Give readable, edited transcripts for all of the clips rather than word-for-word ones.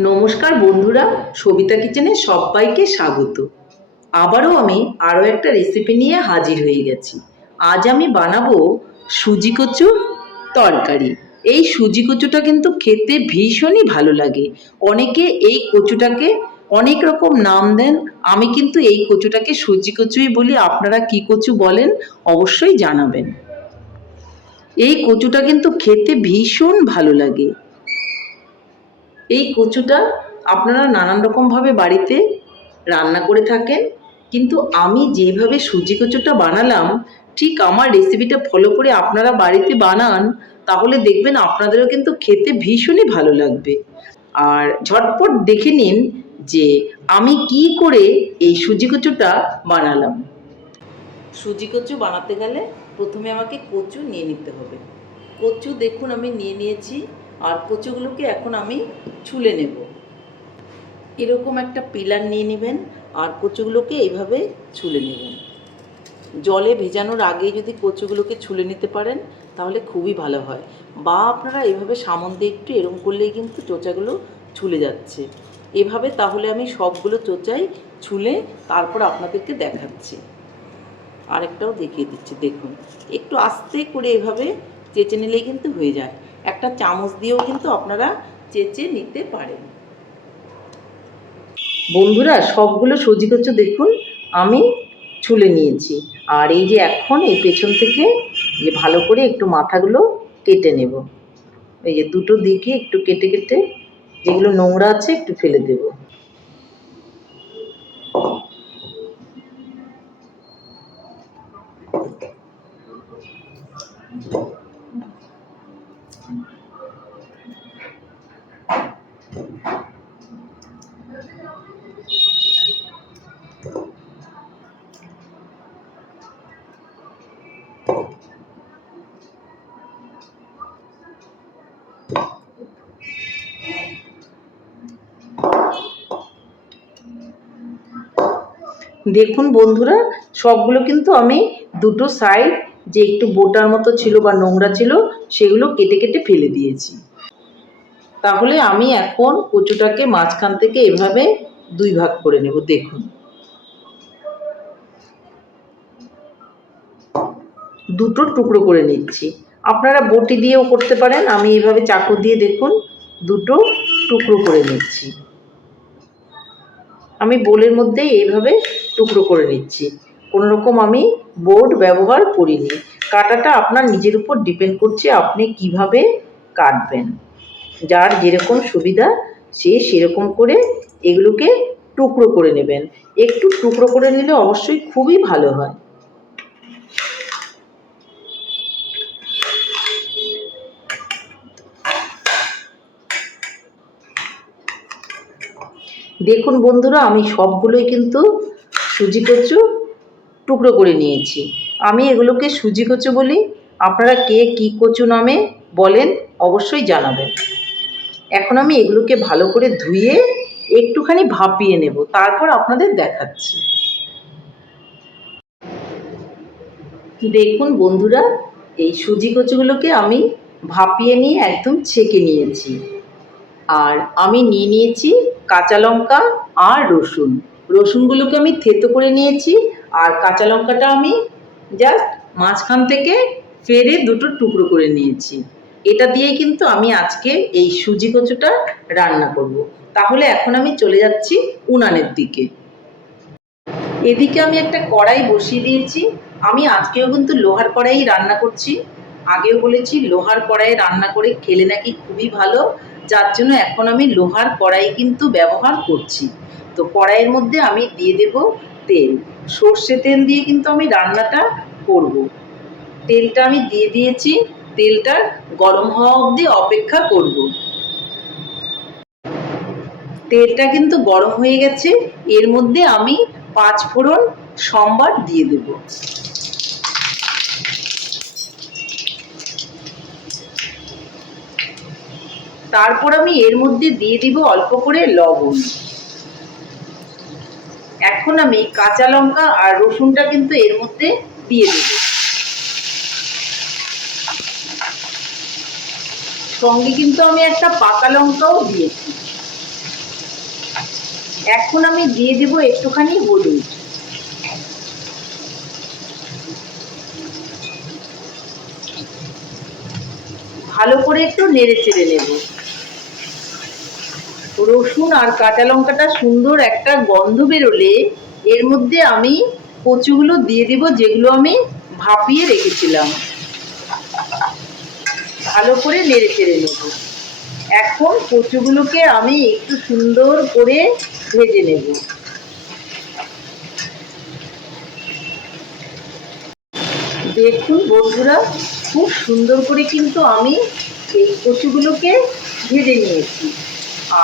নমস্কার বন্ধুরা, সবিতা কিচেনে সবাইকে স্বাগত। আবারও আমি আরও একটা রেসিপি নিয়ে হাজির হয়ে গেছি। আজ আমি বানাবো সুজি কচুর তরকারি। এই সুজি কচুটা কিন্তু খেতে ভীষণই ভালো লাগে। অনেকে এই কচুটাকে অনেক রকম নাম দেন, আমি কিন্তু এই কচুটাকে সুজি কচুই বলি। আপনারা কি কচু বলেন অবশ্যই জানাবেন। এই কচুটা কিন্তু খেতে ভীষণ ভালো লাগে। এই কচুটা আপনারা নানান রকমভাবে বাড়িতে রান্না করে থাকেন, কিন্তু আমি যেভাবে সুজি কচুটা বানালাম, ঠিক আমার রেসিপিটা ফলো করে আপনারা বাড়িতে বানান, তাহলে দেখবেন আপনাদেরও কিন্তু খেতে ভীষণই ভালো লাগবে। আর ঝটপট দেখে নিন যে আমি কি করে এই সুজি কচুটা বানালাম। সুজি কচু বানাতে গেলে প্রথমে আমাকে কচু নিয়ে নিতে হবে। কচু দেখুন আমি নিয়ে নিয়েছি, আর কচুগুলোকে এখন আমি ছুলে নেব। এরকম একটা পিলার নিয়ে নেবেন আর কচুগুলোকে এইভাবে ছুলে নেবেন। জলে ভেজানোর আগে যদি কচুগুলোকে ছুলে নিতে পারেন তাহলে খুবই ভালো হয়, বা আপনারা এভাবে সামন দিয়ে একটু এরম করলেই কিন্তু চোচাগুলো ছুলে যাচ্ছে। এভাবে তাহলে আমি সবগুলো চোচাই ছুলে তারপর আপনাদেরকে দেখাচ্ছি। আরেকটাও দেখিয়ে দিচ্ছি, দেখুন একটু আস্তে করে এভাবে চেঁচে নিলেই কিন্তু হয়ে যায়। একটা চামচ দিয়েও কিন্তু আপনারা চেঁচে নিতে পারেন। বন্ধুরা, সবগুলো সুজি কচু দেখুন আমি ছুলে নিয়েছি। আর এই যে এখন এই পেছন থেকে যে ভালো করে একটু মাথাগুলো কেটে নেব। এই যে দুটো দিকে একটু কেটে কেটে যেগুলো নোংরা আছে একটু ফেলে দেব। দেখুন বন্ধুরা, সবগুলো কিন্তু আমি দুটো সাইড যে একটু বোটার মতো ছিল বা নোংরা ছিল সেগুলো কেটে কেটে ফেলে দিয়েছি। তাহলে আমি এখন কচুটাকে মাঝখান থেকে এভাবে দুই ভাগ করে নেব। দেখুন দুটো টুকরো করে নিচ্ছি। আপনারা বটি দিয়েও করতে পারেন, আমি এইভাবে চাকু দিয়ে দেখুন দুটো টুকরো করে নিচ্ছি। আমি বোলের মধ্যে এইভাবে টুকরো করে নিচ্ছি। কোনো রকম আমি বোর্ড ব্যবহার করিনি। কাটাটা আপনার নিজের উপর ডিপেন্ড করছে আপনি কিভাবে কাটবেন। যার যেরকম সুবিধা সে সেরকম করে এগুলোকে টুকরো করে নেবেন। একটু টুকরো করে নিলে অবশ্যই খুবই ভালো হয়। দেখুন বন্ধুরা, আমি সবগুলোই কিন্তু সুজি কচু টুকরো করে নিয়েছি। আমি এগুলোকে সুজি কচু বলি, আপনারা কে কী কচু নামে বলেন অবশ্যই জানাবেন। এখন আমি এগুলোকে ভালো করে ধুয়ে একটুখানি ভাপিয়ে নেব, তারপর আপনাদের দেখাচ্ছি। দেখুন বন্ধুরা, এই সুজি কচুগুলোকে আমি ভাপিয়ে নিয়ে একদম ছেঁকে নিয়েছি। আর আমি নিয়ে নিয়েছি কাঁচা লঙ্কা আর রসুন। রসুনগুলোকে আমি থেতো করে নিয়েছি, আর কাঁচা লঙ্কাটা আমি জাস্ট মাঝখান থেকে ফেরে দুটো টুকরো করে নিয়েছি। এটা দিয়ে কিন্তু আমি আজকে এই সুজি কচুটা রান্না করব। তাহলে এখন আমি চলে যাচ্ছি উনানের দিকে। এদিকে আমি একটা কড়াই বসিয়ে দিয়েছি। আমি আজকেও কিন্তু লোহার কড়াই রান্না করছি। আগেও বলেছি লোহার কড়াইয়ে রান্না করে খেলে নাকি খুবই ভালো, যার জন্য এখন আমি লোহার কড়াই কিন্তু ব্যবহার করছি। তো কড়াইয়ের মধ্যে আমি দিয়ে দেব তেল। সর্ষে তেল দিয়ে কিন্তু আমি রান্নাটা করব। তেলটা আমি দিয়ে দিয়েছি, তেলটা গরম হওয়া অবধি অপেক্ষা করব। তেলটা কিন্তু গরম হয়ে গেছে, এর মধ্যে আমি 5 ফোড়ন সম্বার দিয়ে দেব। তারপর আমি এর মধ্যে দিয়ে দিব অল্প করে লবণ। এখন আমি কাঁচা লঙ্কা আর রসুনটা কিন্তু এর মধ্যে দিয়ে দেব। সঙ্গে কিন্তু আমি একটা পাকা লঙ্কাও দিয়েছি। এখন আমি দিয়ে দিব একটুখানি হলুদ। ভালো করে একটু নেড়ে চেড়ে নেব। রসুন আর কাঁচা লঙ্কাটা সুন্দর একটা গন্ধ বেরোলে এর মধ্যে আমি কচুগুলো দিয়ে দিব, যেগুলো আমি ভাপিয়ে রেখেছিলাম। ভালো করে নেড়ে চেড়ে নেব। এখন কচুগুলোকে আমি একটু সুন্দর করে ভেজে নেব। দেখুন বন্ধুরা, খুব সুন্দর করে কিন্তু আমি এই কচুগুলোকে ভেজে নিয়েছি।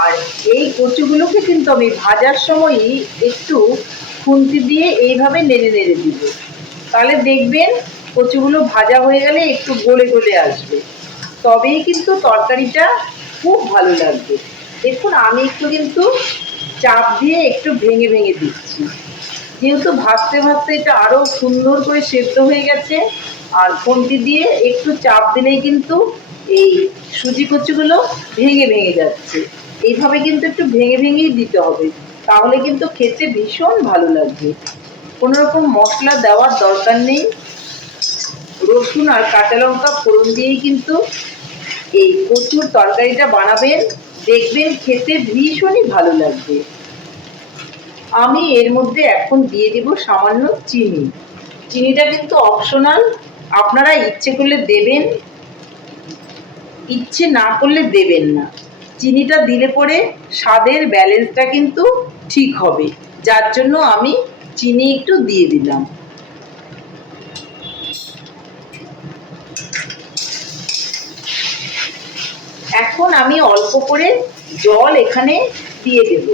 আর এই কচুগুলোকে কিন্তু আমি ভাজার সময়ই একটু খুন্তি দিয়ে এইভাবে নেড়ে নেড়ে দিব। তাহলে দেখবেন কচুগুলো ভাজা হয়ে গেলে একটু গলে গলে আসবে, তবেই কিন্তু তরকারিটা খুব ভালো লাগবে। দেখুন আমি একটু কিন্তু চাপ দিয়ে একটু ভেঙে ভেঙে দিচ্ছি, যেহেতু ভাজতে ভাজতে এটা আরও সুন্দর করে সেদ্ধ হয়ে গেছে। আর খুন্তি দিয়ে একটু চাপ দিলেই কিন্তু এই সুজি কচুগুলো ভেঙে ভেঙে যাচ্ছে। এইভাবে কিন্তু একটু ভেঙে ভেঙেই দিতে হবে, তাহলে কিন্তু খেতে ভীষণ ভালো লাগবে। কোনো রকম মশলা দেওয়ার দরকার নেই। রসুন আর কাঁচা লঙ্কা ফোড়ন দিয়েই কিন্তু এই কচুর তরকারিটা বানাবেন, দেখবেন খেতে ভীষণই ভালো লাগবে। আমি এর মধ্যে এখন দিয়ে দিব সামান্য চিনি। চিনিটা কিন্তু অপশনাল, আপনারা ইচ্ছে করলে দেবেন, ইচ্ছে না করলে দেবেন না। চিনিটা দিলে পরে স্বাদের ব্যালেন্সটা কিন্তু ঠিক হবে, যার জন্য আমি চিনি একটু দিয়ে দিলাম। এখন আমি অল্প করে জল এখানে দিয়ে দেব।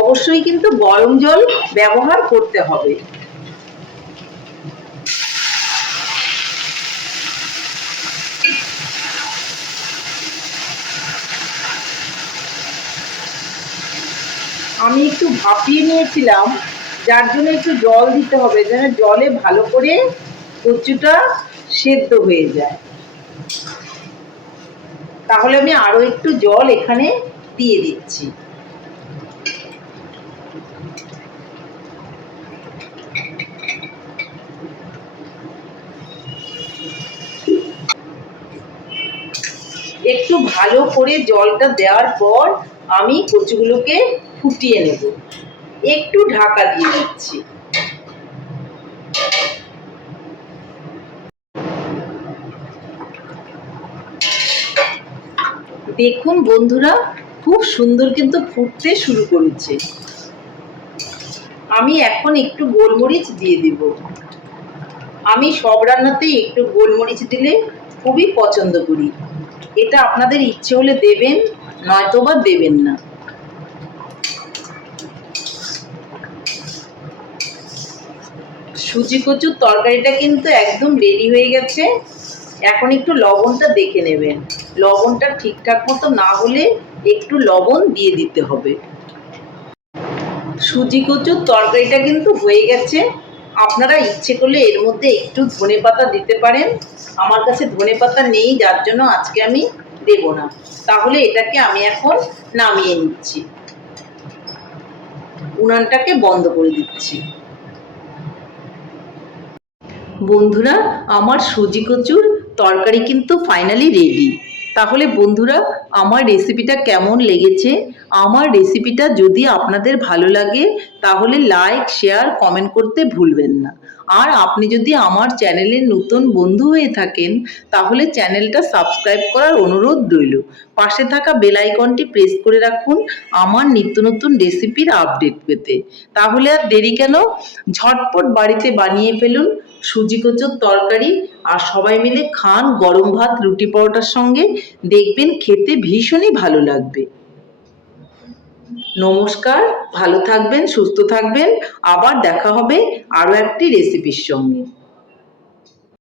অবশ্যই কিন্তু গরম জল ব্যবহার করতে হবে। আমি একটু ভাপিয়ে নিয়েছিলাম, যার জন্য একটু জল দিতে হবে, যেন জলে ভালো করে কচুটা সেদ্ধ হয়ে যায়। তাহলে আমি আরো একটু জল এখানে দিয়ে দিচ্ছি। একটু ভালো করে জলটা দেওয়ার পর আমি কচুগুলোকে ফুটিয়ে নেব। একটু ঢাকা দিয়ে দিচ্ছি। দেখুন বন্ধুরা, খুব সুন্দর কিন্তু ফুটতে শুরু করেছে। আমি এখন একটু গোলমরিচ দিয়ে দিব। আমি সব রান্নাতেই একটু গোলমরিচ দিলে খুবই পছন্দ করি। এটা আপনাদের ইচ্ছে হলে দেবেন, নয়তো বা দেবেন না। সুজি কচুর তরকারিটা কিন্তু একদম রেডি হয়ে গেছে। এখন একটু লবণটা দেখে নেবেন, লবণটা ঠিকঠাক মতো না হলে একটু লবণ দিয়ে দিতে হবে। সুজি কচুর তরকারিটা কিন্তু হয়ে গেছে। আপনারা ইচ্ছে করলে এর মধ্যে একটু ধনেপাতা দিতে পারেন। আমার কাছে ধনেপাতা নেই, যার জন্য আজকে আমি দেব না। তাহলে এটাকে আমি এখন নামিয়ে নিচ্ছি, উনানটাকে বন্ধ করে দিচ্ছি। বন্ধুরা, আমার সুজি কচুর তরকারি কিন্তু ফাইনালি রেডি। তাহলে বন্ধুরা, আমার রেসিপিটা কেমন লেগেছে? আমার রেসিপিটা যদি আপনাদের ভালো লাগে তাহলে লাইক, শেয়ার, কমেন্ট করতে ভুলবেন না। আর আপনি যদি আমার চ্যানেলের নতুন বন্ধু হয়ে থাকেন তাহলে চ্যানেলটা সাবস্ক্রাইব করার অনুরোধ রইল। পাশে থাকা বেল আইকনটি প্রেস করে রাখুন আমার নিত্য নতুন রেসিপির আপডেট পেতে। তাহলে আর দেরি কেন, ঝটপট বাড়িতে বানিয়ে ফেলুন সুজি কচুর তরকারি, আর সবাই মিলে খান গরম ভাত, রুটি, পরোটার সঙ্গে। দেখবেন খেতে ভীষণই ভালো লাগবে। নমস্কার, ভালো থাকবেন, সুস্থ থাকবেন। আবার দেখা হবে আরও একটি রেসিপির সঙ্গে।